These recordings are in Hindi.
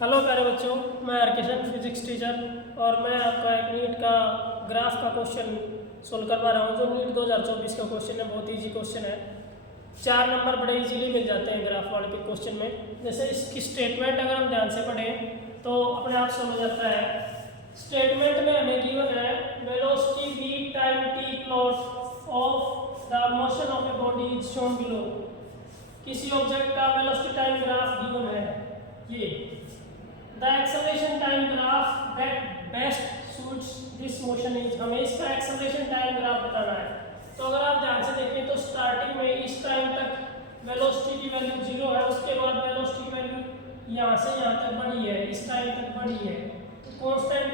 हेलो प्यारे बच्चों, मैं हरकिशन फिजिक्स टीचर और मैं आपका एक नीट का ग्राफ का क्वेश्चन सोल्व करवा रहा हूँ। जो नीट 2024 का क्वेश्चन है, बहुत इजी क्वेश्चन है। 4 नंबर बड़े इजीली मिल जाते हैं ग्राफ वाले के क्वेश्चन में। जैसे इसकी स्टेटमेंट अगर हम ध्यान से पढ़ें तो अपने आप समझ आता है। स्टेटमेंट में हमें गिवन है velocity v time t plot of the motion of a body is shown below. किसी ऑब्जेक्ट का वेलोसिटी टाइम ग्राफ गिवन है ये। The acceleration time graph that best suits this motion is, हमें इसका acceleration time graph बताना है। तो अगर आप ध्यान से देखें तो स्टार्टिंग में इस टाइम तक वेलोसिटी की वैल्यू 0 है, उसके बाद वेलोसिटी की वैल्यू यहाँ से यहाँ तक बढ़ी है, इस टाइम तक बढ़ी है। तो कांस्टेंट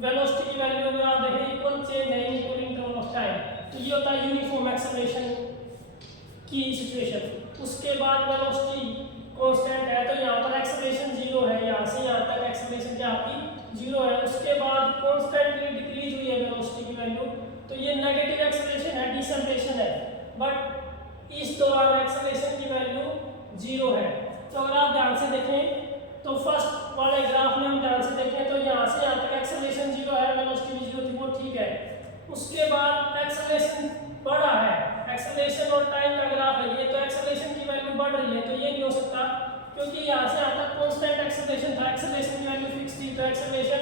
वेलोसिटी की वैल्यू अगर आप देखें इक्वल चेंज है in equal interval of time, तो ये होता है यूनिफॉर्म एक्सेलरेशन की सिचुएशन। उसके बाद वेलोसिटी कांस्टेंट है तो यहाँ पर एक्सेलरेशन 0 है, यहाँ से यहाँ तक एक्सेलरेशन क्या आपकी 0 है। उसके बाद कांस्टेंटली डिक्रीज हुई है वेलोसिटी की वैल्यू, तो ये नेगेटिव एक्सेलरेशन है, डिसेंट्रेशन है। बट इस दौरान एक्सेलरेशन की वैल्यू 0 है। तो अगर आप ध्यान से देखें तो फर्स्ट वाले ग्राफ में हम ध्यान से देखें तो यहाँ से यहाँ तक एक्सेलरेशन 0 है, वेलोसिटी भी 0 थी, वो ठीक है। उसके बाद एक्सेलरेशन बढ़ा है, एक्सेलरेशन और टाइम का ग्राफ है ये, तो एक्सेलरेशन की वैल्यू बढ़ रही है, तो ये नहीं हो सकता क्योंकि यहाँ से यहाँ तक कांस्टेंट एक्सेलरेशन था, एक्सेलरेशन की वैल्यू फिक्स थी। तो एक्सेलरेशन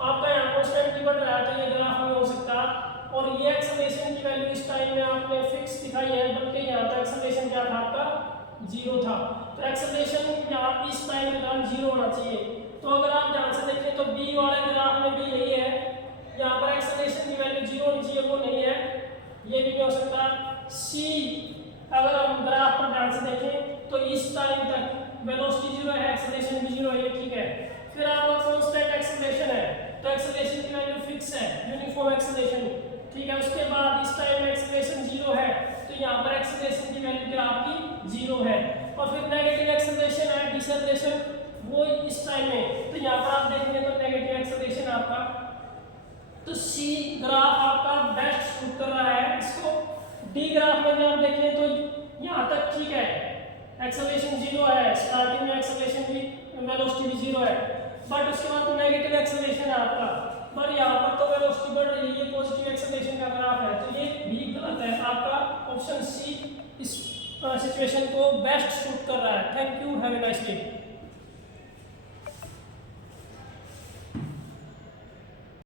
आपका यहाँ कांस्टेंटली बढ़ रहा है, तो ये ग्राफ नहीं हो सकता। और ये एक्सेलरेशन की वैल्यू इस टाइम में आपने फिक्स दिखाई है, बल्कि यहाँ तक एक्सेलरेशन क्या था आपका 0 था। तो एक्सेलरेशन यहाँ इस टाइम के दौरान 0 होना चाहिए। तो अगर आप ध्यान से देखें तो बी वाले ग्राफ में भी यही है, यहाँ पर एक्सेलरेशन की वैल्यू 0 होनी चाहिए, वो नहीं है, ये भी नहीं हो सकता। सी अगर हम ग्राफ पर ध्यान से देखें तो इस टाइम तक वेलोसिटी 0 है, एक्सेलरेशन भी 0 है, ये ठीक है। फिर आपका कांस्टेंट एक्सेलरेशन है तो एक्सेलरेशन की वैल्यू फिक्स है, यूनिफॉर्म एक्सेलरेशन, ठीक है। उसके बाद इस टाइम में एक्सेलरेशन 0 है तो यहाँ पर एक्सेलरेशन की वैल्यू क्या आपकी 0 है। और फिर नेगेटिव एक्सेलरेशन है, डिसेंट्रेशन, वो इस टाइम में, तो यहाँ पर आप देखेंगे तो नेगेटिव एक्सेलरेशन आपका, तो सी ग्राफ आपका बेस्ट सूट कर रहा है इसको। डी ग्राफ में अगर आप देखें तो यहाँ तक ठीक है, एक्सेलरेशन 0 है, स्टार्टिंग में एक्सेलरेशन भी वेलोसिटी भी 0 है, बट उसके बाद तो नेगेटिव एक्सेलरेशन है आपका, पर यहाँ पर तो वेलोसिटी बढ़ रही